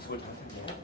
복습을 잘 텐데.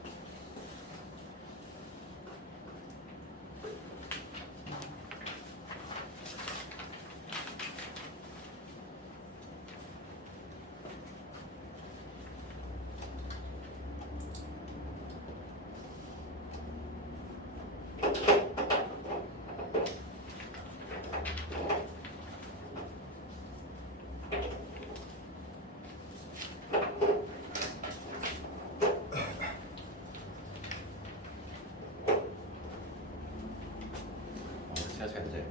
제가 이제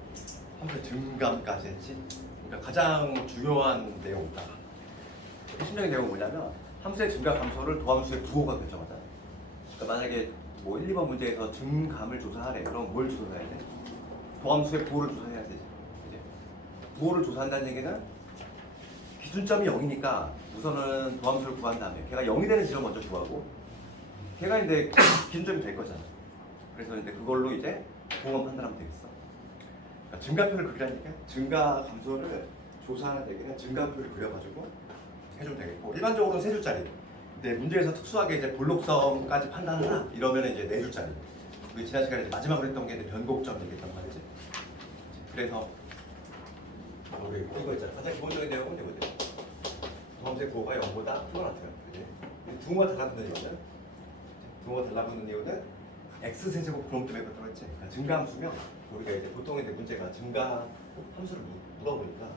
함수 증감까지 했지. 그러니까 가장 중요한 내용이다. 핵심적인 내용은 뭐냐면 함수의 증감 감소를 도함수의 부호가 결정하잖아. 그러니까 만약에 뭐 1, 2번 문제에서 증감을 조사하래. 그럼 뭘 조사해야 돼? 도함수의 부호를 조사해야 되지. 그치? 부호를 조사한다는 얘기는 기준점이 0이니까 우선은 도함수를 구한 다음에 걔가 0이 되는 지점 먼저 구하고 걔가 이제 기준점이 될 거잖아. 그래서 이제 그걸로 이제 부호만 판단하면 되겠어. 그러니까 증가표를 그리라니까 증가 감소를 조사하는 얘기는 증가표를 그려가지고 해주면 되겠고 일반적으로는 세 줄짜리. 근데 문제에서 특수하게 이제 볼록성까지 판단하나 이러면 이제 네 줄짜리. 우리 지난 시간에 이제 마지막으로 했던 게 이제 변곡점 얘기했단 말이지. 그래서 우리 이거 있잖아. 가장 기본적인 내용은 이거지. 도함수의 부호가 0보다 크거나 같아요. 그지? 부호가 달라붙는 이유는 x 세제곱 그럼 때문에 그렇다고 했지. 그러니까 증가함수면 우리가 이제 보통 이제 문제가 증가 함수를 물어보니까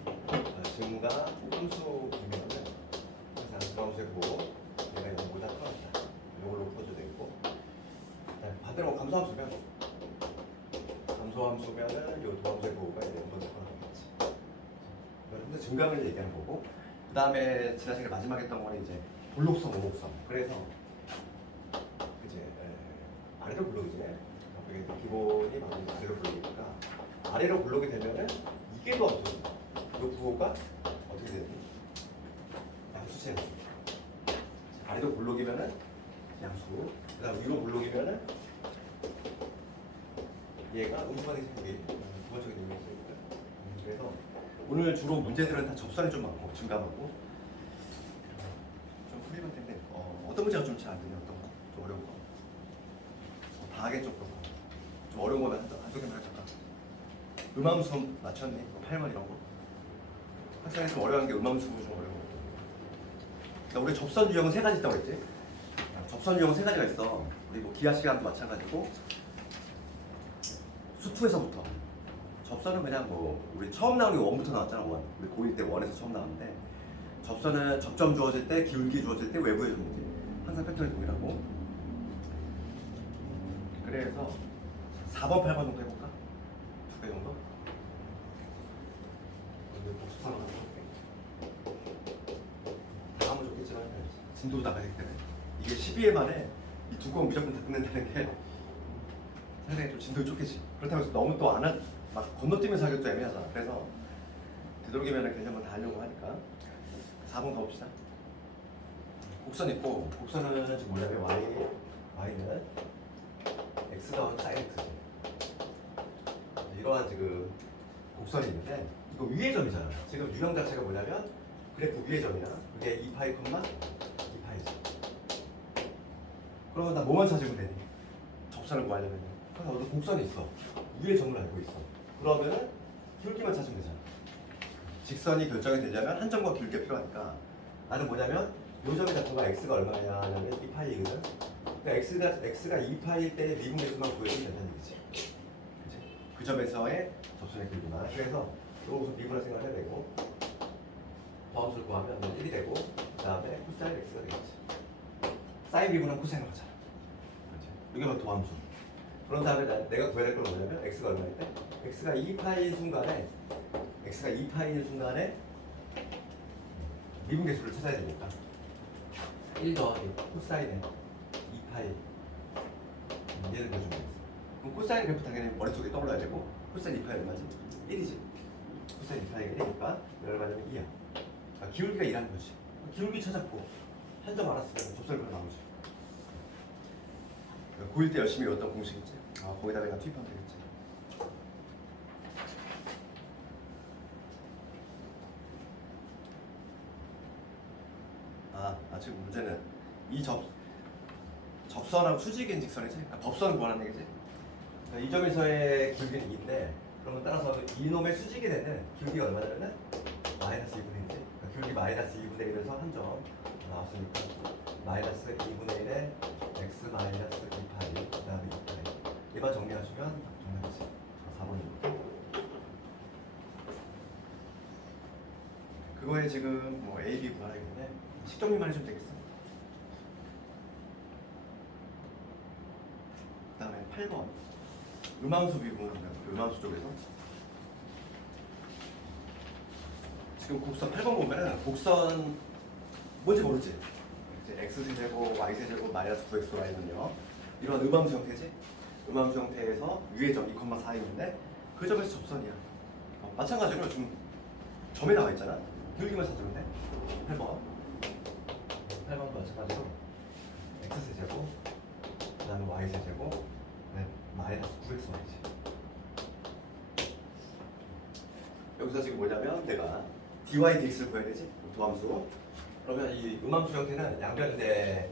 증가 함수이면은 항상 도함수의 부호 얘가 0보다 크거나 이걸로 풀어줘야 되겠고 반대로 감소함수면은 이 도함수의 부호가 0보다 크거나 하겠지. 근데 증감을 얘기하는 거고 그 다음에 지난 시간에 마지막에 했던 거는 이제 볼록성, 오목성. 그래서 이제 아래로 블록이지. 기본이 바로 아래로 블록이니까 아래로 블록이 되면은 이게 도함수. 이 부호가 어떻게 되니? 양수체는 아래로 블록이면은 양수. 그다음 위로 블록이면은 얘가 음수가 되지 우리 부가적인 의미가 있으니까. 그래서 오늘 주로 문제들은 다 접선이 좀 많고 증감하고 좀 풀리면 텐데 어떤 문제가 좀 잘 안 되냐 어떤 거? 좀 어려운 거? 다 하겠죠. 좀 어려운 거면 한두 개만 해볼까? 음함수 맞췄니? 8번 이런 거? 학생이 좀 어려운 게 음함수 좀 어려운 거. 그러니까 우리 접선 유형은 세 가지 있다고 했지? 접선 유형은 세 가지가 있어. 우리 뭐 기하 시간도 마찬가지고 수투에서부터 접선은 그냥 뭐 우리 처음 나온 게 원부터 나왔잖아. 원. 우리 고1 때 원에서 처음 나왔는데 접선은 접점 주어질 때, 기울기 주어질 때 외부의 점이지. 항상 패턴이 동일하고. 그래서 4번, 8번 정도 해볼까? 두 개 정도? 복습상 한번 해볼게. 다 하면 좋겠지만 진도도 나가야 되기 때문에 이게 12회 만에 이 두 건 무조건 다 끝낸다는 게 상당히 좀 진도가 좁겠지. 그렇다고 해서 너무 또 막 건너뛰면서 하기도 애매하잖아. 그래서 되도록이면 그냥 한번 다 하려고 하니까 4번 가봅시다. 곡선 있고 곡선은 지금 뭐냐면 y는 x가 sin x지. 이러한 지금 곡선이 있는데 이거 위의 점이잖아. 지금 유형 자체가 뭐냐면 그래프 위의 점이야. 그게 2파이, 2파이지. 그러면 나 뭐만 찾으면 되니? 접선을 구하려면. 그래서 어떤 곡선이 있어. 위의 점을 알고 있어. 그러면은 기울기만 찾으면 되잖아. 직선이 결정이 되려면 한 점과 기울기가 필요하니까 나는 뭐냐면 요 점의 좌표가 x가 얼마냐 하면 2파이거든. 그러니까 x가 2파일 때 미분 계수만 구해주면 된다는 얘기지. 그치? 그 점에서의 접선의 길이만. 그래서 이거 우선 미분을 생각해야 되고 도함수를 구하면 1이 되고 그 다음에 코사인 x가 되겠지. 사인 미분은 코사인으로 하잖아. 그렇지? 이게 바로 도함수. 그런 다음에 내가 구해야 될 건 뭐냐면 x가 얼마일 때? x가 2파일 순간에 미분 계수를 찾아야 되니까 1 더하기 코사인의 2파이 얘를 그려주면 되겠어. 그럼 코사인 그래프 당연히 머릿속에 떠올라야 되고 코사인 2파이 얼마지? 1이지. 코사인 2파이가 1이니까 얼마냐면 2야. 그러니까 기울기가 2라는 거지. 기울기 찾았고 한 점 알았으면 접선을 그려 나오지. 고1 때 열심히 외웠던 공식 있지? 거기다가 그냥 투입하면 되겠지. 지금 문제는 접선하고 수직인 직선이지. 그러니까 법선을 구하는 얘기지. 그러니까 이 점에서의 길이는 2인데 그러면 따라서 이놈의 수직이 되는 길이가 얼마냐면은 마이너스 2분의 1이지. 그러니까 길이 마이너스 2분의 1에서 한 점 나왔으니까 마이너스 2분의 1에 x 마이너스 2파이 그 다음에 2파이 얘만 정리하시면 정답이지. 4번입니다. 그거에 지금 뭐 A, B 구하라겠는데 식정리만 해주면 되겠어. 그 다음에 8번 음함수 비구는 음함수 쪽에서 지금 곡선 8번 보면은 곡선 뭔지 모르지? 이제 x세제곱, y세제곱, 마이너스 9xy는요 이런 음함수 형태지? 음함수 형태에서 위의 점 2,4이 있는데 그 점에서 접선이야. 마찬가지로 좀 점이 나와 있잖아. 길기만 찾으면 돼. 8번도 마찬가지로 x세제곱 그 다음에 y세제곱 네, 마이너스 9xy지. 여기서 지금 뭐냐면 내가 dy dx를 구해야 되지? 도함수. 그러면 이 음함수 형태는 양변 이제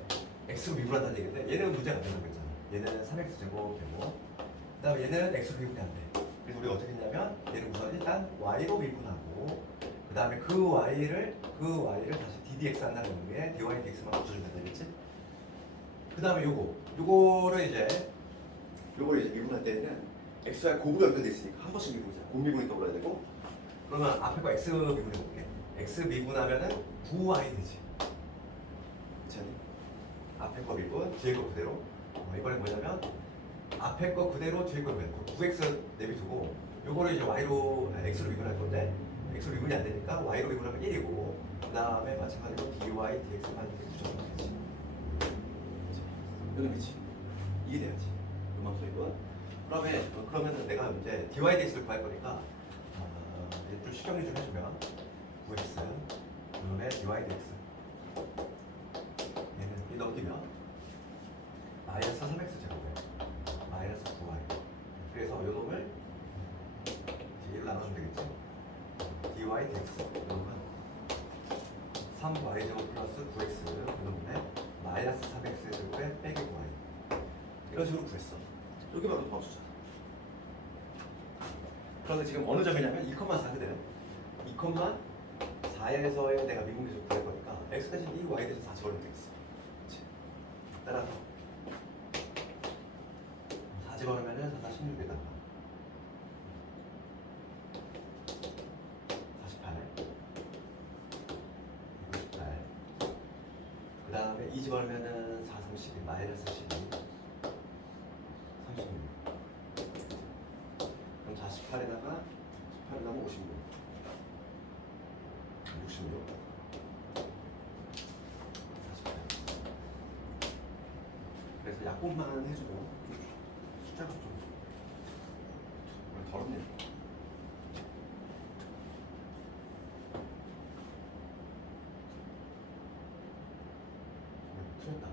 x로 미분한다는 얘기인데 얘는 문제가 안 된다고 했잖아. 얘는 3x제곱 되고 그 다음에 얘는 x로 미분이 안 돼. 그래서 우리가 어떻게 했냐면 얘는 우선 일단 y로 미분하고 그 다음에 그 y를 다시 ddx 한다는 의미에 dy dx만 붙여주면 되겠지? 그 다음에 요거를 이제 미분할 때는 x와 곱으로 연결돼 있으니까 한 번씩 미분이잖아. 곱미분이 떠올라야 되고 그러면 앞에 거 x 미분해 볼게. x 미분하면은 9y 되지. 그치? 앞에 거 미분, 뒤에 거 그대로. 이번엔 뭐냐면 앞에 거 그대로 뒤에 거 그대로 9x 내비두고 요거를 이제 y로 x로 미분할 건데 x로 미분이 안 되니까 y로 미분하면 1이고 그 다음에 마찬가지로 dy dx만 이렇게 붙여주면 되지. 이건 그치? 이게 돼야지. 음함수 이건. 그러면은 내가 이제 dy dx를 구할 거니까 좀 식정리 좀 해주면 9x 그다음에 dy dx 얘는 이 넘기면 마이너스 3x 제곱에 마이너스 9y 그래서 요 놈을 이제 1로 나눠주면 되겠지. dy dx 요 놈은 3y 제곱 플러스 9x 요 놈에 마이너스 3x 제곱에 빼기 9y 이런 식으로 구했어. 여기 바로 범수잖아. 그런데 지금 어느 점이냐면 2,4 그대로 2,4에서의 내가 미분계수 구할 거니까 x 대신 2, y 대신 4 집어넣으면 되겠어. 그렇지? 따라서 4 집어넣으면 4, 4, 16에다가 48 68 그 다음에 2 집어넣으면 4, 32 마이너스 12 36 그럼 48에다가 18에다가 56 그래서 약분만 해주면 숫자가 좀 더럽네요. 틀렸다.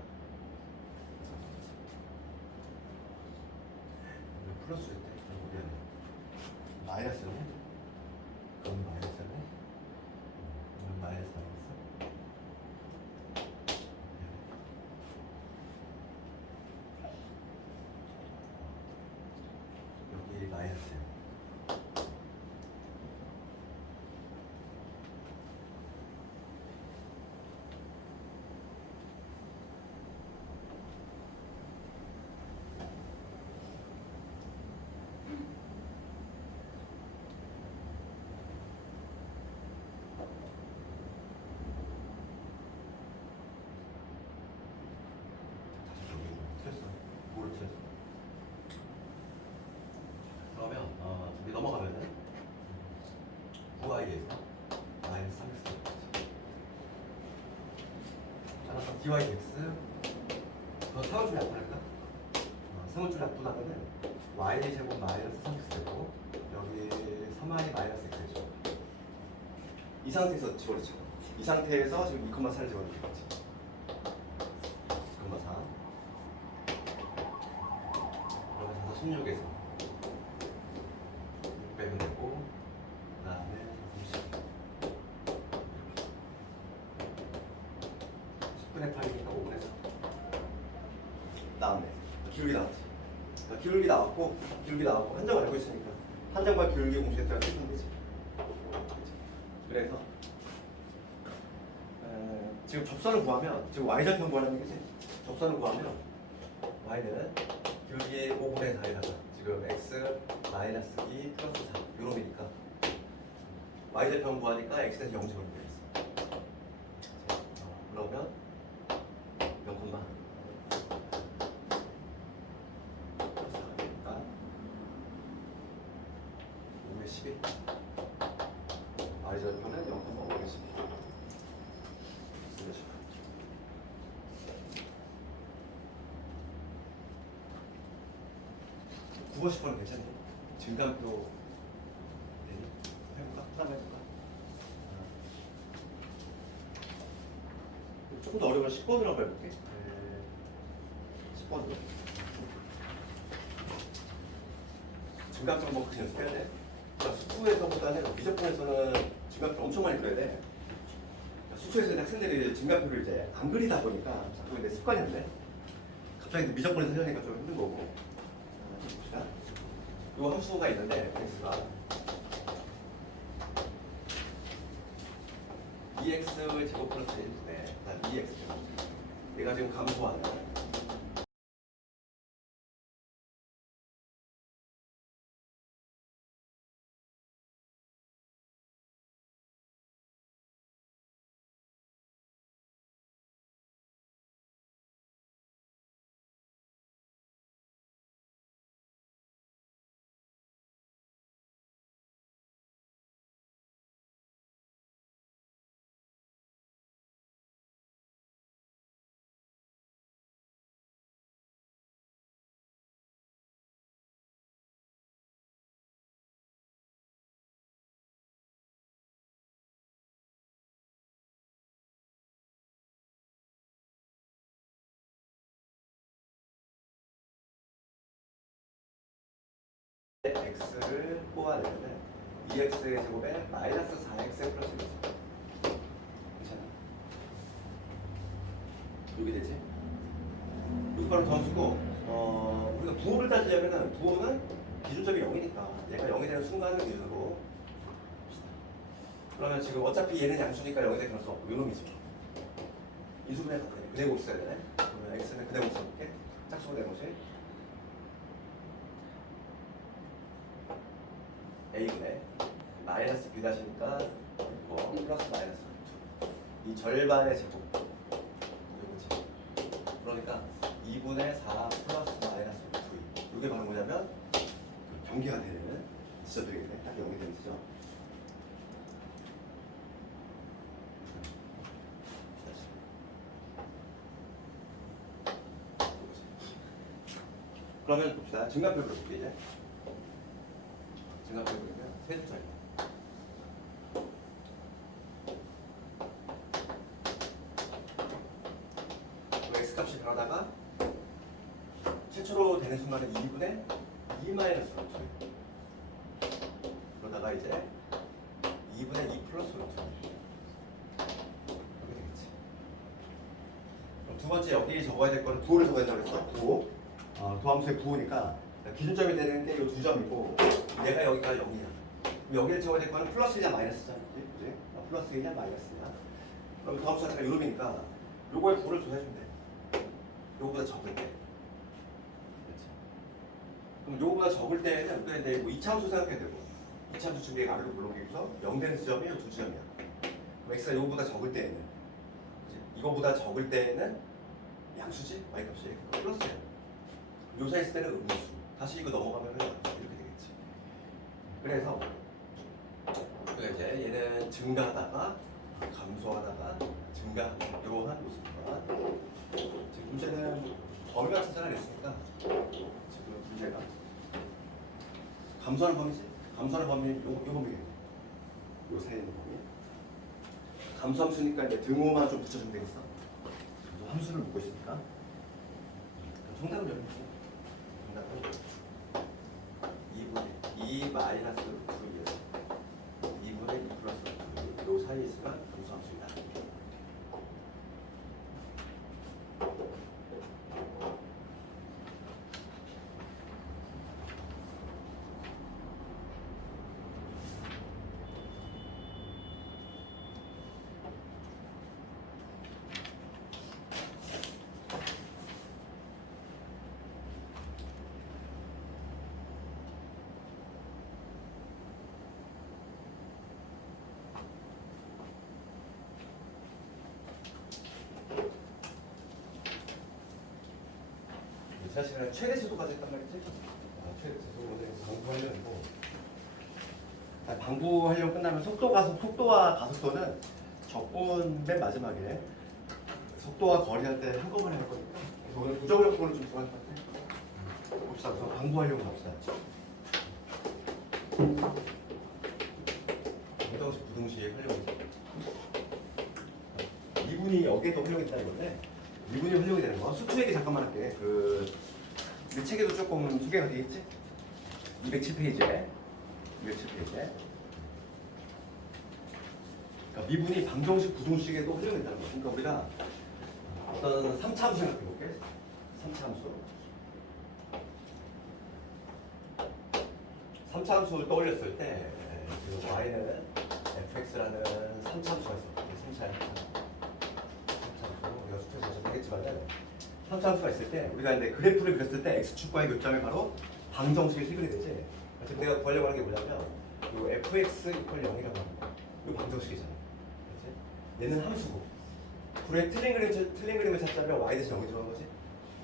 플러스였대. 미안해. 마이너스네. 그건 마이너스네. 이건 마이너스 아니겠어? 여기 마이너스야. 그러면 저기 넘어가면은 9y에서 마이너스 3x 따라서 dy dx 그 상호줄 약분할까? 상호줄 약분하면은 y 제곱 마이너스 3x 되고 여기 3y 마이너스 x죠. 이 상태에서 집어넣자. 이 상태에서 지금 2,4를 집어넣는 거지. 2,4 그러면 16에서 빼면 되고 그 다음에 10분의 8이니까 5분의 4 나왔네. 기울기 나왔지. 그러니까 기울기 나왔고 한정 알고 있으니까 한정과 기울기 공식에다가 쓰면 되지. 그래서 지금 접선을 구하면 지금 y좌편 구하는 거지. 접선을 구하면 y는 기울기 5분의 4에다가 지금 x 마이너스 2 플러스 4 요놈이니까 y좌편 구하니까 x에서 0 집어넣으면 되겠어. 그러면 0, 5의 12 y좌표는 0,5의 12 9번 10번은 괜찮니? 증감표 되니? 해볼까? 하나 해볼까? 조금 더 어려우면 10번으로 한번 해볼게. 10번으로 증감표 뭐 그냥 연습해야 돼. 그러니까 수투에서보다는 미적분에서는 증감표 엄청 많이 그려야 돼. 수투에서는 학생들이 증감표를 이제 안 그리다 보니까 자꾸 내 습관이었네. 갑자기 미적분에서 하려니까 좀 힘든 거고. 봅시다. 요 함수가 있는데 x가 2x 제곱 플러스 1분의 2x 제곱. 얘가 지금 감소하는 x를 뽑아내는데 2x의 제곱에 마이너스 4x의 플러스 1이지. 괜찮아? 이게 되지? 이거 바로 점수고 우리가 부호를 따지려면은 부호는 기준점이 0이니까 얘가 0이 되는 순간을 기준으로 봅시다. 그러면 지금 어차피 얘는 양수니까 0이 될 가능성 없고 요놈이지. 인수분해 그대로 있어야 되네. 그러면 x는 그대로 써볼게. 짝수가 되는 거지. a분의 마이너스 b 다시니까 플러스 마이너스 2. 이 절반의 제곱 이거지. 그러니까 2분의 4 플러스 마이너스 2. 이게 바로 뭐냐면 그 경계가 되는 지점들이겠네. 딱 연계되는 지점. 그러면 봅시다. 증가표를 볼게 이제. 증가표를 세 줄짜리. x 값이 변하다가 최초로 되는 순간은 2분의 2 마이너스 루트. 그러다가 이제 2분의 2 플러스 루트. 이렇게 되겠지. 그럼 두 번째 여기 적어야 될 거는 부호를 적어야 된다고 했어. 부호. 도함수의 부호니까 기준점이 되는 게 이 두 점이고 얘가 여기가 0이야. 여기를 적어야 될 거는 플러스냐 마이너스냐. 그지? 플러스냐 마이너스냐. 그럼 도함수 자체가 유럽이니까 요거의 부호를 조사해주면 돼. 요거보다 적을 때. 그렇지. 그럼 요거보다 적을 때는 근데 뭐 2차함수 생각해야 되고 2차함수 중에 아래로 물러기면서 0 되는 지점이 이 두 지점이야. 그럼 x가 요거보다 적을 때에는 그치? 이거보다 적을 때에는 양수지? y값이 플러스야. 요 사이 있을 때는 음수. 다시 이거 넘어가면은 이렇게 되겠지. 그래서 이제 얘는 증가하다가 감소하다가 증가하는 이러한 모습이다. 지금 문제는 범위가 찾아내겠으니까 지금 문제가 감소하는 범위지. 감소하는 범위 요 범위겠네. 요 사이에 있는 범위. 감소함수니까 이제 등호만 좀 붙여주면 되겠어. 함수를 묻고 있으니까. 정답은 여기 있어. 정답은 2분의 2 마이너스 루트 2분의 2 플러스 루트 요 사이에 있으면 감소함수이다. 지난 시간에 최대 최소까지 했단 말이지? 최대 최소 오늘 방부하려고. 방부하려고 끝나면 속도와 가속도는 적분 맨 마지막에 속도와 거리할 때 한꺼번에 할 거니까 오늘 부정력 부분을 좀 좋아할 것 같아. 봅시다. 우선 방부하려고 합시다. 부등식 부등식 활용이지. 미분이 여기에도 활용이 있다는 건데 미분이 활용이 되는 거. 수투 얘기 잠깐만 할게. 우리 책에도 조금 소개가 되겠지? 207페이지에 207페이지에 그러니까 미분이 방정식 부등식에도 활용이 된다는 거. 그러니까 우리가 어떤 3차함수 생각해볼게. 3차함수를 떠올렸을 때 지금 y는 fx라는 3차함수가 있어. 3차함수. 우리가 수트에서 되겠지만은 3차함수가 있을 때 우리가 이제 그래프를 그렸을 때 x축과의 교점이 바로 방정식이 실근이 되지. 지금 내가 구하려고 하는 게 뭐냐면 요 fx 이퀄 0이라고 하는 거. 이 방정식이잖아. 그렇지? 얘는 함수고. 불에 틀린 그림을 찾자면 y 대신 0이 들어간 거지.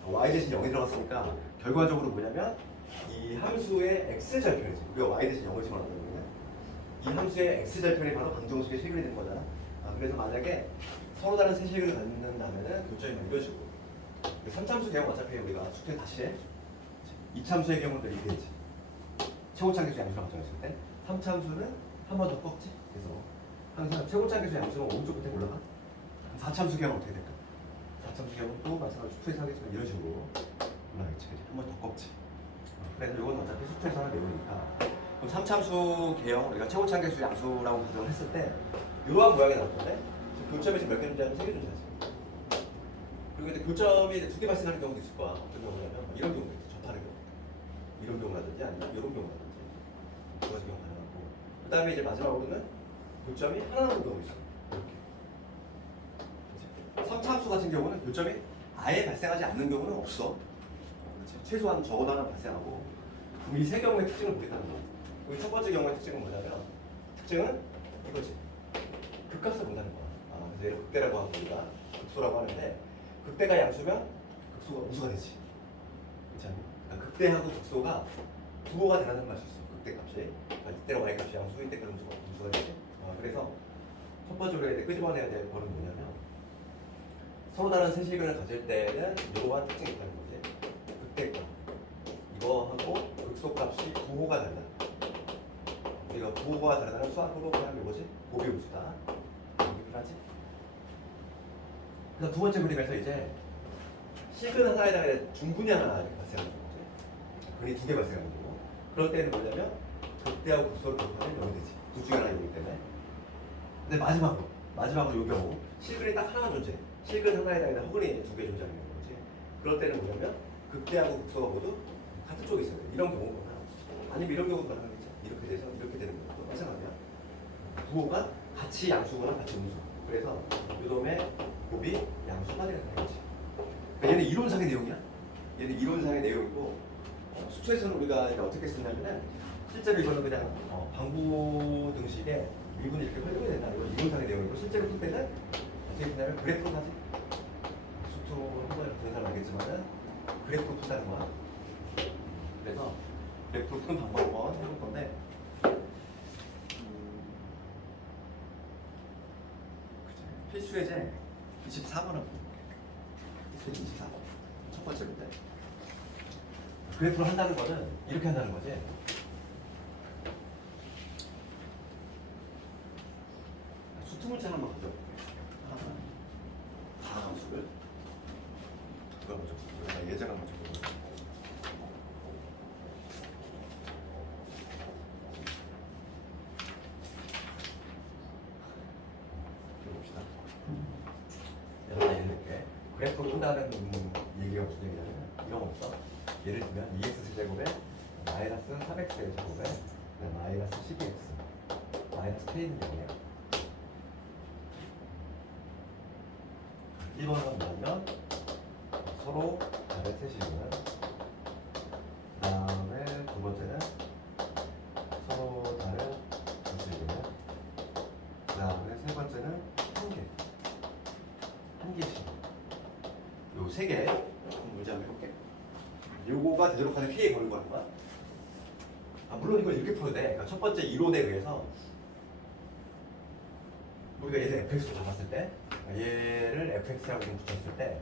y 대신 0이 들어갔으니까 결과적으로 뭐냐면 이 함수의 x절편이지. 우리가 y 대신 0을 집어넣는 거냐. 이 함수의 x절편이 바로 방정식의 실근이 되는 거잖아. 그래서 만약에 서로 다른 세 실근을 갖는다면은 교점이 이루어지고 3참수 개형 어차피 우리가 숙제 다시 해. 2참수의 경우는 이렇게 되지. 최고차계수 양수를 가정했을 때 3참수는 한 번 더 꺾지. 그래서 항상 최고차계수 양수는 오른쪽 끝에 올라가. 4참수 경우 어떻게 될까? 4참수 경우도 마찬가지로 숙제에서 하겠지만 이런 식으로 올라가겠지. 한 번 더 꺾지. 그래서 이건 어차피 숙제에서 하는 내용이니까. 그럼 3참수 개형 우리가 최고차계수 양수라고 가정을 했을 때 이러한 모양이 나올 건데 교점이 지금 몇 개 존재하는 3개 존재하지. 그리고 이제 교점이 두 개 발생하는 경우도 있을 거야. 어떤 경우냐면 이런 경우도 있어. 접하는 경우. 이런 경우라든지 아니면 이런 경우라든지 두 가지 경우 가능하고 그 다음에 이제 마지막으로는 교점이 하나 남은 경우도 있어. 이렇게. 3차함수 같은 경우는 교점이 아예 발생하지 않는 경우는 없어. 그렇지? 최소한 적어도 하나 발생하고 그럼 이 세 경우의 특징을 보겠다는 거. 우리 첫 번째 경우의 특징은 뭐냐면 특징은 이거지. 극값을 본다는 거야. 그래서 얘를 극대라고 하고 우리가 극소라고 하는데 극대가 양수면 극소가 음수가 되지. 그렇지 않니? 그러니까 극대하고 극소가 부호가 되라는 걸 알 수 있어. 극대값이. 그러니까 이때는 y값이 양수, 이때 음수가 되지. 그래서 첫 번째로 해야 돼. 끄집어내야 될 거는 뭐냐면 서로 다른 세 실근을 가질 때는 이러한 특징이 있다는 거지. 극대값 이거하고 극소값이 부호가 다르다. 우리가 부호가 다르다는 수학으로 그냥 이거지. 고비음수다. 이렇게 표현하지. 그래서 두 번째 그림에서 이제 실근 하나에다가 중분이 하나 이렇게 발생하는 거지. 근이 두 개 발생하는 거고. 그럴 때는 뭐냐면 극대하고 극소를 곱하면 0이 되지. 둘 중에 하나이기 때문에. 근데 마지막으로 이 경우 실근이 딱 하나만 존재해. 실근 하나에다가 허근이 두 개 존재하는 거지. 그럴 때는 뭐냐면 극대하고 극소가 모두 같은 쪽에 있어야 돼. 이런 경우거나 아니면 이런 경우도 가능하겠지. 이렇게 돼서 이렇게 되는 경우도 발생하면 부호가 같이 양수거나 같이 음수. 그래서 요놈의 곱이 양수가 되는 거지. 그러니까 얘는 이론상의 내용이야. 얘는 이론상의 내용이고 수초에서는 우리가 어떻게 쓰냐면은 실제로 이거는 그냥 방부 등식에 미분이 이렇게 활용이 된다. 이건 이론상의 내용이고 실제로 풀 때는 어떻게 푸냐면 그래프로 하지. 수초 한 번에 보는 사람 알겠지만은 그래프로 푼다는 거야. 그래서 그래프로 푸는 방법 한번 해볼 건데 필수 예제 24번 한번 볼게요. 24번 첫 번째 문제. 그래프를 한다는 거는 이렇게 한다는 거지. 수투 문제 하나만 가져볼게요. 다함수를 그걸 먼저 볼게요. 예제를 먼저 볼게요. 봅시다. 그래프를 한다는 얘기가 무슨 얘기냐면 이런 거 없어. 예를 들면 2x 제곱에 마이너스 3x 제곱에 마이너스 12x 마이너스 k는 0이야. 1번은 뭐냐면 서로 다른 세 실근은 그 다음에 두 번째는 서로 다른 두 실근은 그 다음에 세 번째는 한 개씩 요 세 개 문제 한번 해볼게. 요거가 대조록하는 K에 걸는 거란 거야. 물론 이걸 이렇게 풀어도 돼. 그러니까 첫 번째 이론에 의해서 우리가 얘를 fx로 잡았을 때, 얘를 fx라고 좀 붙였을 때,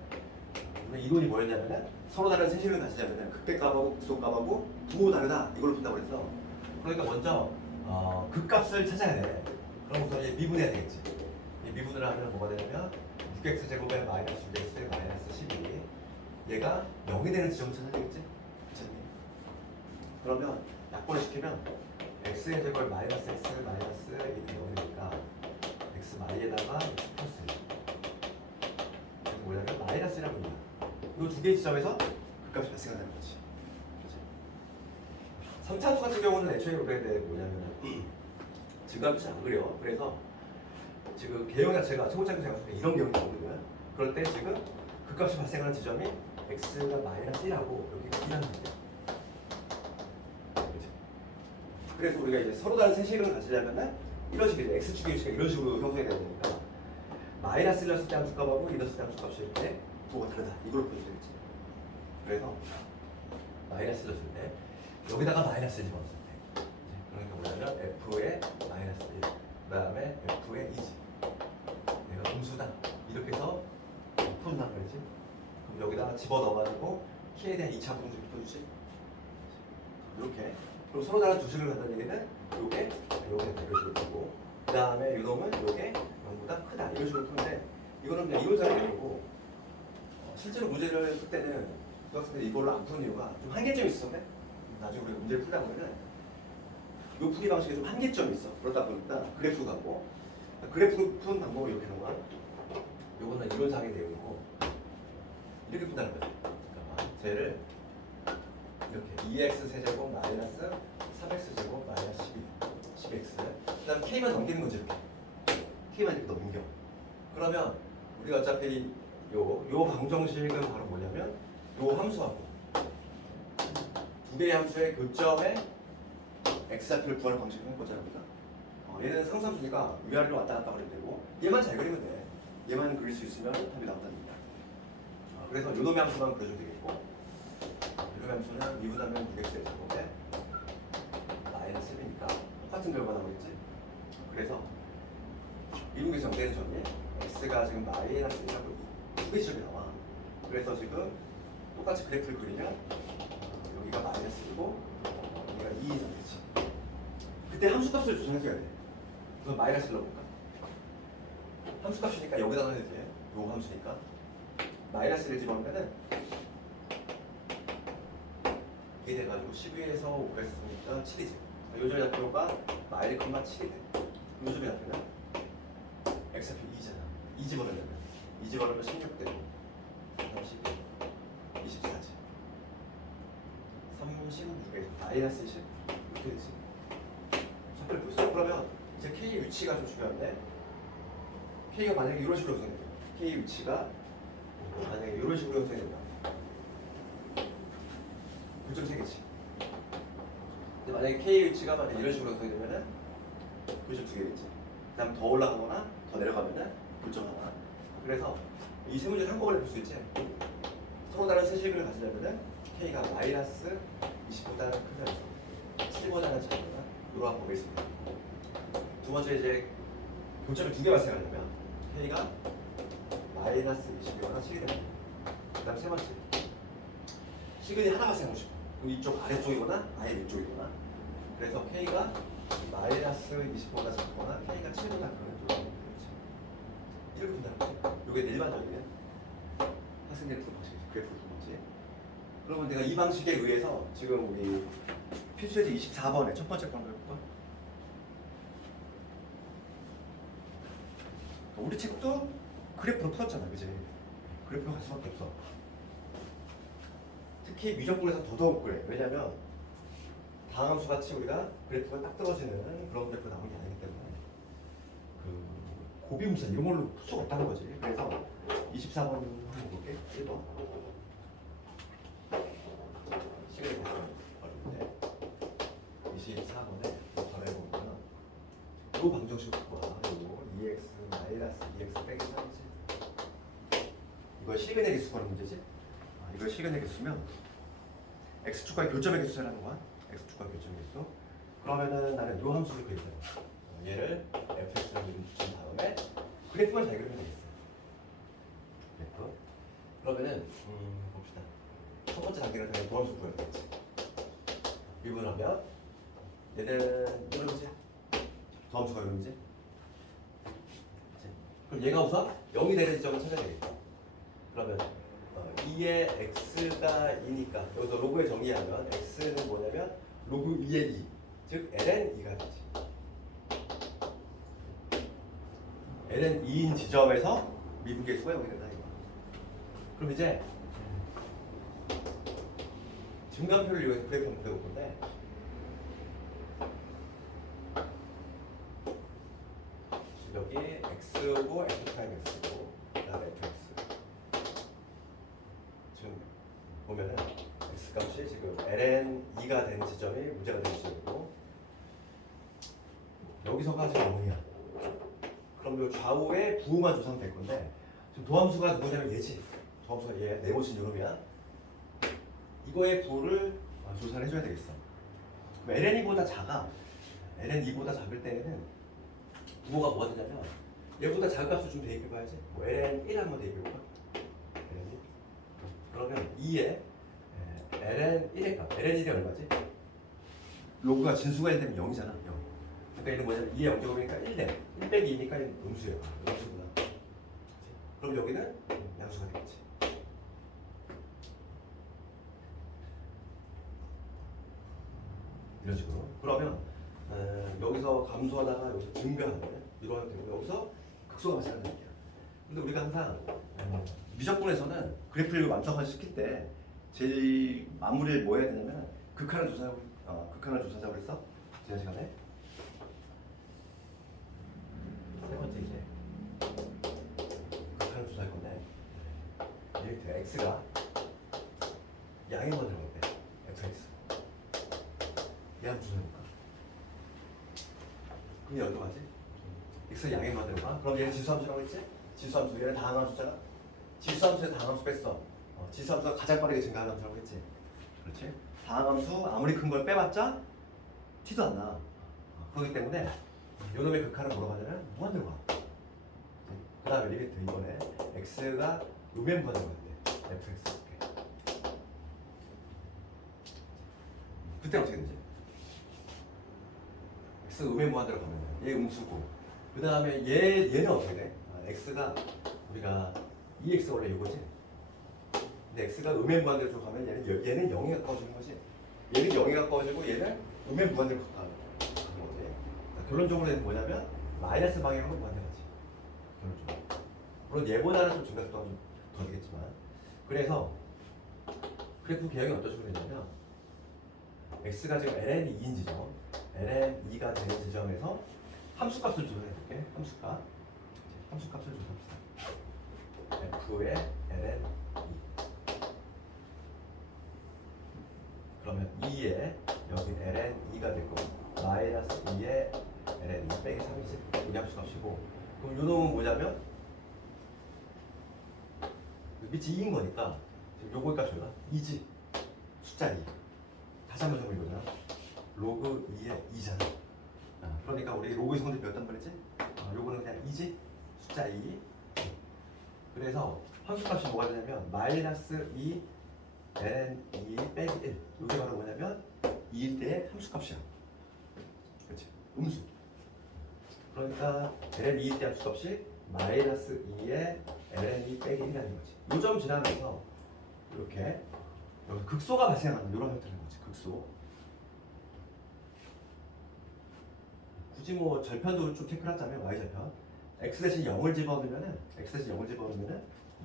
우리 이론이 뭐였냐면은 서로 다른 세식을 가지자면은 극대값하고 극소값하고 부호 다르다 이걸로 푼다고 그랬어. 그러니까 먼저 극값을 찾아야 돼. 그럼 우선 이제 미분해야 되겠지. 이 미분을 하면 뭐가 되냐면 6x 제곱에 마이너스 6x 마이너스 12. 얘가 0이 되는 지점을 찾아야 되겠지. 그치? 그러면 약분을 시키면 x의 제곱 마이너스 x 마이너스 1이 0이니까 x 마이에다가 x 플러스 1. 이게 뭐냐면 마이너스라고 합니다. 이 두 개의 지점에서 극값이 발생한다는 거지. 그치? 3차수 같은 경우는 애초에 그래야 돼 뭐냐면 증가값이 안 그려. 그래서 지금 개형 자체가 초고차기 자체가 이런 개형이 나오거든. 그럴 때 지금 극값이 발생하는 지점이 x가 마이너스 1하고 여기가 1하는 거야. 그래서 우리가 이제 서로 다른 세식을 가지려면은 이런 식이죠. x축의 위치가 이런 식으로 형성이 되야 되니까 마이너스 1 넣었을 때 함수값하고 2 넣었을 때 함수값이 이렇게 부호가 다르다. 이걸로 보여야 되겠지. 그래서 마이너스 1 넣었을 때 여기다가 마이너스 1 집어넣었을 때 그러니까 뭐냐면 f의 마이너스 1 그 다음에 f의 2지 얘가 음수다. 이렇게 해서 푼단 말이지. 그럼 여기다가 집어넣어가지고 k에 대한 2차 공식을 풀어주지. 이렇게. 그리고 서로 다른 주식을 갖는 얘기는 요게 이런 식으로 되고 그 다음에 요 놈은 요게 0보다 크다 이런 식으로 푸는데 이거는 그냥 이론상의 내용이고 실제로 문제를 풀 때는 고등학생 때 이걸로 안 푸는 이유가 좀 한계점이 있었는데 나중에 우리가 문제를 풀다 보면은 요 풀이 방식에 좀 한계점이 있어. 그러다 보니까 그래프 가고 그래프 푸는 방법을 이렇게 하는 거야. 요거는 이론상의 내용이고 이렇게 푼다는 거지. 그러니까 쟤를 이렇게 2x 세제곱 마이너스 3x 제곱 마이너스 10x 그 다음 k만 넘기는 거지. 이렇게 k만 이렇게 넘겨. 그러면 우리가 어차피 요 방정식은 바로 뭐냐면 요 함수하고 두 개의 함수의 교점에 x좌표를 구하는 방식을 한 거잖아. 우리가 얘는 상수함수니까 위아래로 왔다 갔다 그리면 되고 얘만 잘 그리면 돼. 얘만 그릴 수 있으면 답이 나온답니다. 그래서 요 놈의 함수만 그려주면 되겠고 요 함수는 미분하면 6x의 제곱에 마이너스 1이니까 똑같은 결과 나오겠지. 그래서 미분계에서 정되는 점이 x가 지금 마이너스 1하고 두 개 지점이 나와. 그래서 지금 똑같이 그래프를 그리면 여기가 마이너스 1이고 여기가 2인 상태지. 그때 함수값을 조정해줘야 돼. 그래서 마이너스 1 넣어볼까? 함수값이니까 여기다 넣어야 돼. 요 함수니까 마이너스 1 집어넣으면은 이게 돼가지고 12에서 5 했으니까 7이지. 요점의 좌표가 마일, 7이 돼. 요점의 좌표는 x좌표 2잖아. 2 집어넣으면 2 집어넣으면 16 되고 30, 24지. 36에서 마이너스 20 이렇게 되지. 좌표를 보세요. 그러면 이제 k의 위치가 좀 중요한데 k가 만약에 이런 식으로 형성된다. k의 위치가 만약에 이런 식으로 형성된다. 9.3개지. 근데 만약에 K의 위치가 만약에 이런 식으로 형성이 되면은 9.2개겠지. 그 다음 더 올라가거나 더 내려가면은 9.1. 그래서 이 세 문제를 한꺼번에 볼 수 있지. 서로 다른 세식을 가지려면은 K가 마이너스 20보다는 크면서 7보다는 작거나 이러한 법이 있습니다. 두 번째 이제 교점이 두 개 발생하려면 K가 마이너스 20이거나 7이 됩니다. 그 다음 세 번째 시그널이 하나 발생하고 싶어. 그럼 이쪽 아래쪽이거나 아예 위쪽이거나. 그래서 K가 마이너스 20보다 작거나 K가 7보다 크면 이렇게 본다는 거지. 이게 일반적인 학생들의 푸는 방식이지. 그래프를 푸는 거지. 그러면 내가 이 방식에 의해서 지금 우리 필수제지 24번에 첫 번째 거 한번 해볼까? 우리 책도 그래프로 풀었잖아, 그지? 그래프로 갈 수밖에 없어. 특히 미적분에서 더더욱 그래. 왜냐면 다항함수 같이 우리가 그래프가 딱 떨어지는 그런 그래프가 나오는 게 아니기 때문에 그 고비분산 이런 걸로 풀 수가 없다는 거지. 그래서 24번 한번 볼게. 1번 시간이 어려운데 24번에 바로 해보면 요 방정식을 봐. 요 2x 마이너스 2x 빼기 3이지. 이거 시그널 개수 보는 문제지? 이걸 시그널 개수면 x축과의 교점의 개수라는 거야. x축과의 교점의 개수. 그러면은 나는 요 함수를 그릴 거야. 얘를 fx라고 붙인 다음에 그래프만 잘 그리면 되겠어. 그래프. 그러면은 봅시다. 첫 번째 단계는 그냥 도함수 구해야 되겠지. 미분하면 얘는 이러지. 도함수가 이러지. 그럼 얘가 우선 0이 되는 지점을 찾아야 되겠다. 그러면 2의 x가 2니까 여기서 로그에 정의하면 x는 뭐냐면 로그 2의 2, 즉 ln 2가 되지. ln 2인 지점에서 미분계수가 0이 된다 이거. 그럼 이제 증감표를 이용해서 그래프 한번 그려볼 건데 여기 x고 f 프라임 x고 그다음에 fx 지금 보면은 x 값이 지금 ln 2가 되는 지점이 문제가 되는 지점이고 여기서가 지금 0이야. 그럼 요 좌우에 부호만 조사하면 될 건데 지금 도함수가 누구냐면 얘지. 도함수가 얘 네모신 요놈이야. 이거의 부호를 조사를 해줘야 되겠어. 그럼 ln2보다 작아. ln2보다 작을 때에는 부호가 뭐가 되냐면 얘보다 작은 값을 좀 대입해봐야지. 뭐 ln1 한번 대입해볼까? ln1 그러면 2에 ln1의 값 ln1이 얼마지? 로그가 진수가 1 되면 0이잖아. 0. 그러니까 얘는 뭐냐면 2의 0제곱이니까 1대 1 빼기 2니까 음수예요. 음수구나. 그럼 여기는 양수가 되겠지. 이런 식으로. 그러면 여기서 감소하다가 여기서 증가하면 이러면 되고 여기서 극소가 발생하는 얘기야. 근데 우리가 항상 미적분에서는 그래프를 완성시킬 때 제일 마무리를 뭐 해야 되냐면 극한을 조사하자고 그랬어? 지난 시간에 세 번째 이제 극한을 조사할 건데 이렇게 x가 양의 원을 먹대. fx 얘 한번 조사해볼까? 그럼 얘 어떡하지? x가 양의 원을 가? 그럼 얘는 지수함수라고 했지? 지수함수 얘는 다항함수잖아? 지수함수에 다항함수 뺐어. 지수함수가 가장 빠르게 증가하는 함수라고 했지? 그렇지? 다항함수 아무리 큰 걸 빼봤자 티도 안 나. 그렇기 때문에 요놈의 극한을 뭐라고 하냐면 무한대로 가. 그 다음에 리미트 이번에 x가 음의 무한대로 간대. fx 그때 어떻게 되지? x가 음의 무한대로 가면 얘 음수고 그 다음에 얘는 어떻게 돼? x가 우리가 2x 원래 이거지? 근데 x가 음의 무한대로 가면 얘는 0에 가까워지는 거지. 얘는 0에 가까워지고 얘는 음의 무한대로 가까워지는 거지. 결론적으로 얘는 뭐냐면 마이너스 방향으로 무한대가지. 결론적으로. 물론 얘보다는 좀 증가속도가 좀 더 되겠지만 그래서 그래프 개형이 어떤 식으로 되냐면 x가 지금 ln 2인 지점 ln 2가 되는 지점에서 함수값을 조사해볼게. 함수값을 조사합시다. f의 ln 2 그러면 2에 여기 ln 2가 되고 마이너스 2에 ln 2 빼기 3이지. 이게 함수값이고 그럼 요 놈은 뭐냐면 밑이 2인 거니까 지금 요거의 값이 얼마? 2지. 숫자 2 다시 한번 적어보자. 로그 2에 2잖아. 그러니까 우리 로그의 성질 배웠단 말이지? 요거는 그냥 2지? 숫자 2 그래서 함수값이 뭐가 되냐면 마이너스 2 ln 2 빼기 1 이게 바로 뭐냐면 2일 때의 함수값이야. 그렇지? 음수. 그러니까 ln 2일 때 함수값이 마이너스 2의 ln 2 빼기 1이라는 거지. 요 점 지나면서 이렇게 여기 극소가 발생하는 이런 형태는 거지. 극소. 굳이 뭐 절편도 좀 체크를 하자면 y절편 x 대신 0을 집어넣으면은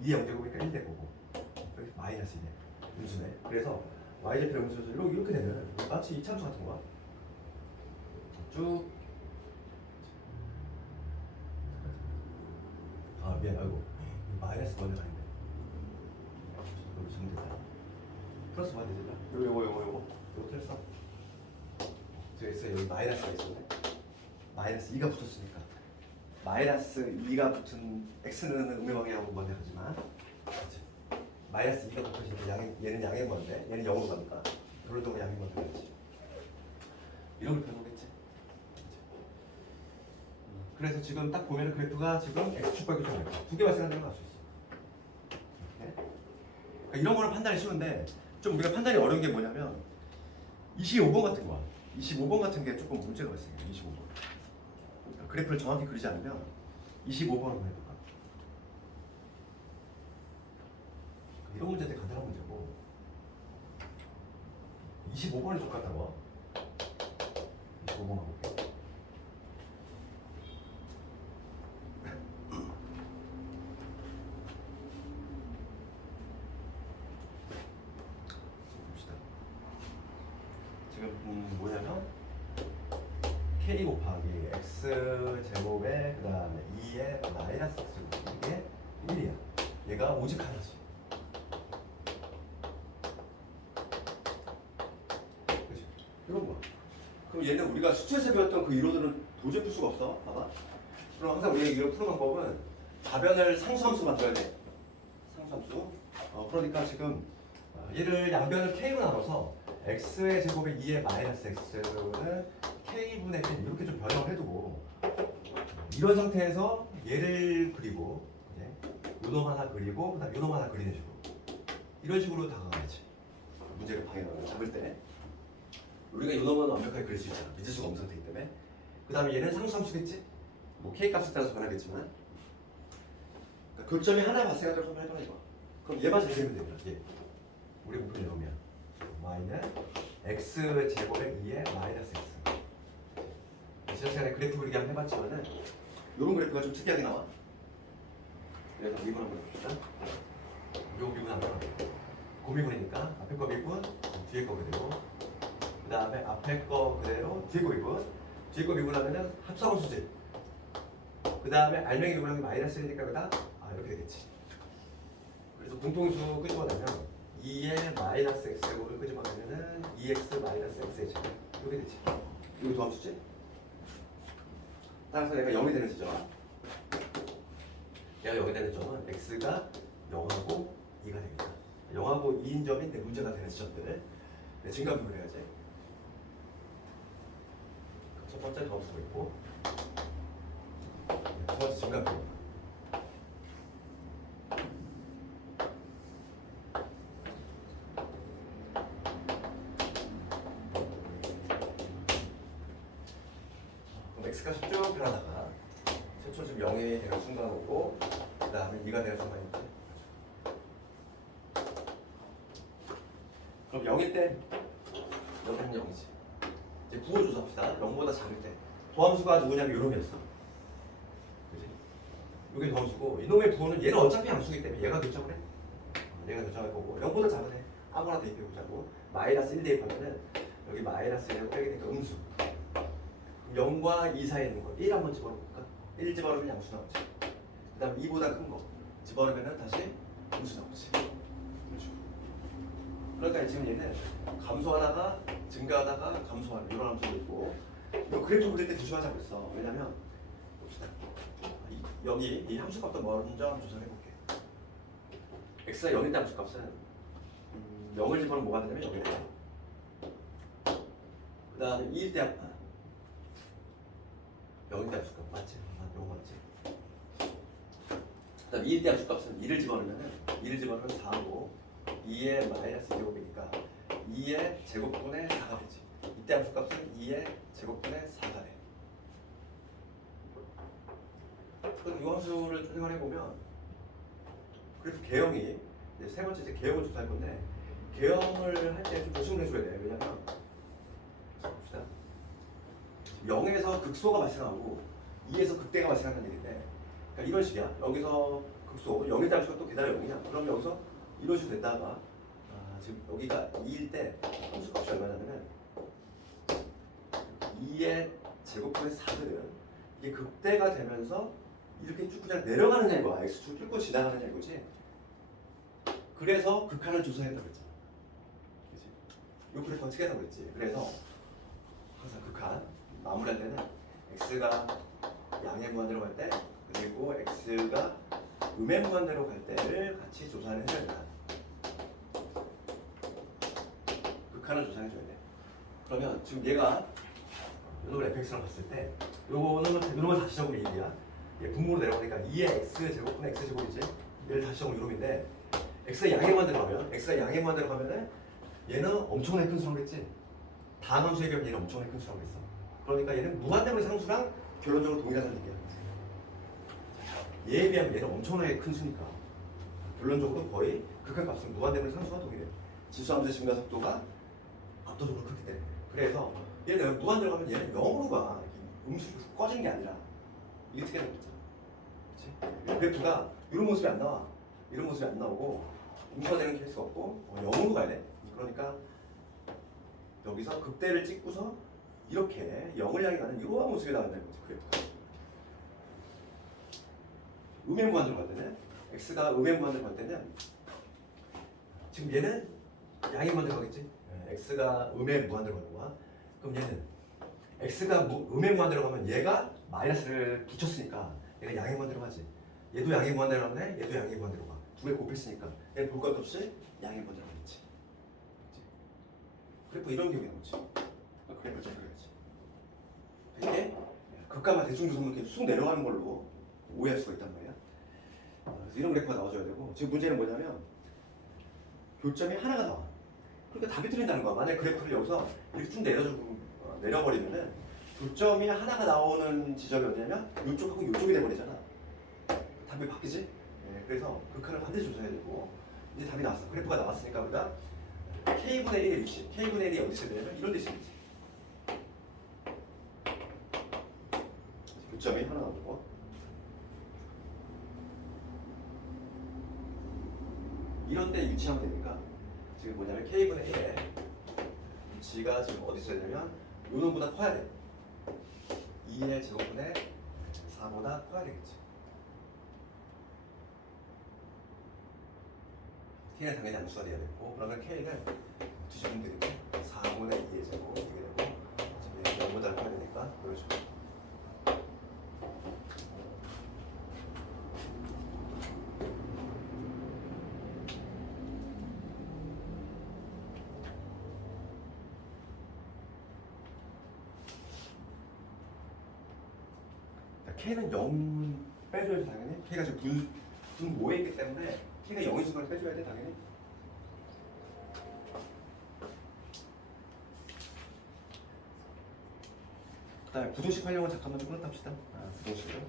2의 0제곱이니까 1 될 거고 여기 마이너스 2네. 음수네. 그래서 y절편 음수에서 이렇게 되면 마치 이차함수 같은 거야. 쭉 미안. 아이고 마이너스 먼저 가있네. 여기 정대다. 플러스 만 되잖아. 요거 틀렸어. 저 x 여기 마이너스가 있었네. 마이너스 2가 붙었으니까 마이너스 2가 붙은 x는 음의 방향으로 먼저 가지만 마이너스 2가 붙어있으니까 얘는 양의 건데 얘는 0으로 가니까 결론적으로 양이 먼저 되겠지. 이런 걸 배우겠지. 그래서 지금 딱 보면 그래프가 지금 x축과 y축 두개 발생한다는 걸 알 수 있어. 이렇게. 그러니까 이런 거는 판단이 쉬운데 좀 우리가 판단이 어려운 게 뭐냐면 25번 같은 거야. 25번 같은 게 조금 문제가 발생해. 25번. 그러니까 그래프를 정확히 그리지 않으면 25번을 한번 해볼까? 이런 문제 되게 간단한 문제고 25번이 좀 까다로워. 25번 가볼게. 봅시다. 지금 뭐냐면 k 곱하기 x 제곱에 그 다음에 2의 마이너스 x 이게 1이야. 얘가 오직 하나지. 그치? 이런 거. 그럼 얘는 우리가 수치에서 배웠던 그 이론들은 도저히 풀 수가 없어. 봐봐. 그럼 항상 우리가 이걸 푸는 방법은 좌변을 상수함수 만들어야 돼. 상수함수. 그러니까 지금 얘를 양변을 k로 나눠서 x의 제곱에 2의 마이너스 x는 k분의 1 이렇게 좀 변형을 해두고 이런 상태에서 얘를 그리고 요놈 하나 그리고 그 다음에 요놈 하나 그리는 식으로 이런 식으로 다가가야지. 문제를 방향을 잡을 때 우리가 요놈은 완벽하게 그릴 수 있잖아. 믿을 수가 없는 상태이기 때문에. 그 다음에 얘는 상수함수겠지. 뭐 k 값에 따라서 변하겠지만 그러니까 교점이 하나 발생하도록 한번 해봐. 이거. 그럼 얘만 잘 되면 됩니다. 얘. 우리 목표 요놈이야. y는 x 제곱에 2의 마이너스 x. 지난 시간에 그래프 그리기 한번 해봤지만은 요런 그래프가 좀 특이하게 나와. 그래서 미분 한번 해봅시다. 요 미분 한번 고미분이니까 앞에 거 미분, 뒤에 거 그대로. 그 다음에 앞에 거 그대로, 뒤에 거 미분. 뒤에 거 미분하면은 합성함수지. 그 다음에 알맹이 미분하면 마이너스 1이니까 여기다 이렇게 되겠지. 그래서 공통수 끄집어내면 2의 마이너스 x 제곱을 끄집어내면은 2x 마이너스 x의 제곱 이렇게 되지. 이거 도함수지? 따라서 얘가 0이 되는 지점. 얘가 0이 되는 점은 x가 0하고 2가 되겠다. 0하고 2인 점이 내 문제가 되는 지점들. 증가비율을 해야지. 첫 번째 도함수가 있고 두 번째 증가비율. x값이 쭉 변하다가 최초 지금 0이 되는 순간 오고 그 다음에 2가 되는 순간 있지. 그럼 0일 때 0은 0이지. 이제 부호조사 합시다. 0보다 작을 때 도함수가 누구냐면 요놈이었어. 그지? 요게 도함수고 이놈의 부호는 얘는 어차피 함수기 때문에 얘가 결정을 해. 얘가 결정할 거고 0보다 작은 애 아무나 대입해보자고 마이너스 1 대입하면은 여기 마이너스 1하고 빼게 되니까 음수. 0과 2 사이에 있는 거 1 한번 집어넣을까? 1 집어넣으면 양수 나오지. 그 다음에 2보다 큰 거 집어넣으면 다시 음수 나오지. 그렇죠. 그러니까 지금 얘는 감소하다가 증가하다가 감소하는 이런 함수도 있고 이거 그래프 그릴 때 조심하자고 했어. 왜냐면 봅시다. 여기 이 함수값도 먼저 한번 조사해볼게. x가 0일 때 함수값은 0을 집어넣으면 뭐가 되냐면 0이 돼요. 그 다음에 2일 때 0일 때 함수값 맞지? 이거 맞지? 그 다음에 2일 때 함수값은 2를 집어넣으면 4고 2의 마이너스 제곱이니까 2의 제곱분의 4가 되지. 이때 함수값은 2의 제곱분의 4가 돼. 그럼 이 함수를 생각해보면 그래서 개형이 이제 세 번째 이제 개형을 조사할 건데 개형을 할 때 좀 조심을 해줘야 돼. 왜냐면 봅시다. 0에서 극소가 발생하고 2에서 극대가 발생한다는 얘기인데 그러니까 이런 식이야. 여기서 극소 0일 때 함수가 또 게다가 0이냐? 그럼 여기서 이런 식으로 됐다가 지금 여기가 2일 때 함수값이 얼마냐면은 2의 제곱분의 4거든. 이게 극대가 되면서 이렇게 쭉 그냥 내려가는 거야. x축 뚫고 지나가는 이거지. 그래서 극한을 조사했다고 했잖아. 그치? 요 그래프 어떻게 했다고 했지? 그래서 항상 극한 마무리할 때는 x가 양의 무한대로 갈 때 그리고 x가 음의 무한대로 갈 때를 같이 조사를 해야 된다. 극한을 극한을 조사해줘야 돼. 그러면 지금 얘가 요놈을 fx랑 봤을 때 요놈을 다시적으로 1이야. 얘 분모로 내려가니까 2의 x제곱분의 x제곱이지. 얘를 다시적으로 이놈인데 x가 양의만 들어가면은 얘는 엄청나게 큰 수라고 했지. 다음 함수에 비하면 얘는 엄청나게 큰 수라고 했어. 그러니까 얘는 무한대분의 상수랑 결론적으로 동일하다는 얘기야. 얘에 비하면 얘는 엄청나게 큰 수니까 결론적으로 거의 극한값은 무한대분의 상수와 동일해. 지수함수의 증가 속도가 압도적으로 크기 때문에. 그래서 얘는 무한 들어가면 얘는 0으로 가. 음수가 꺼지는 게 아니라 이게 특이한 거죠. 그렇지? 그래프가 이런 모습이 안 나와. 이런 모습이 안 나오고 음수가 되는 케이스가 없고 0으로 가야 돼. 그러니까 여기서 극대를 찍고서 이렇게 0을 향해 가는 이러한 모습이 나온다는 거지. 그래프가 음의 무한 들어갈 때는 x가 음의 무한 들어갈 때는 지금 얘는 양의 무한 들어가겠지. x가 음의 무한 들어가는 거야. 그럼 얘는 x가 음의 무한 들어가면 얘가 마이너스를 붙였으니까 얘가 양의 무한 들어가지. 얘도 양의 무한 들어가네. 얘도 양의 무한 들어가. 두 개 곱했으니까 얘는 볼 것 없이 양의 무한 들어가겠지. 그래프 이런 경우에 나오지. 그래프를 좀 그려야지. 이게 극값만 대충 줘서 이렇게 쑥 내려가는 걸로 오해할 수가 있단 말이야. 그래서 이런 그래프가 나와줘야 되고 지금 문제는 뭐냐면 교점이 하나가 나와. 그러니까 답이 틀린다는 거야. 만약 그래프를 여기서 이렇게 쭉 내려버리면은 교점이 하나가 나오는 지점이 어디냐면 이쪽하고 이쪽이 돼버리잖아. 답이 바뀌지? 네, 그래서 극한을 반드시 조사해야 되고 이제 답이 나왔어. 그래프가 나왔으니까 우리가 K분의 1의 위치, K분의 1이 어디 있어야 되냐면 이런 데 있어야지. 교점이 하나 나오고 이런 데 위치하면 되니까 지금 뭐냐면 K분의 1의 위치가 지금 어디 있어야 되냐면 요 놈보다 커야 돼. 2의 제곱분의 4보다 커야 되겠지. K는 당연히 암수가 돼야 되고 그러면 K는 뒤집으면 되겠고 4분의 2의 제곱 이게 되고 지금 0보다 커야 되니까 그러죠. K는 0 빼줘야지 당연히. K가 지금 분모에 있기 때문에 K가 0의 수를 빼줘야 돼 당연히. 그 다음에 부등식 활용은 잠깐만 좀 끊었다 합시다. 부등식을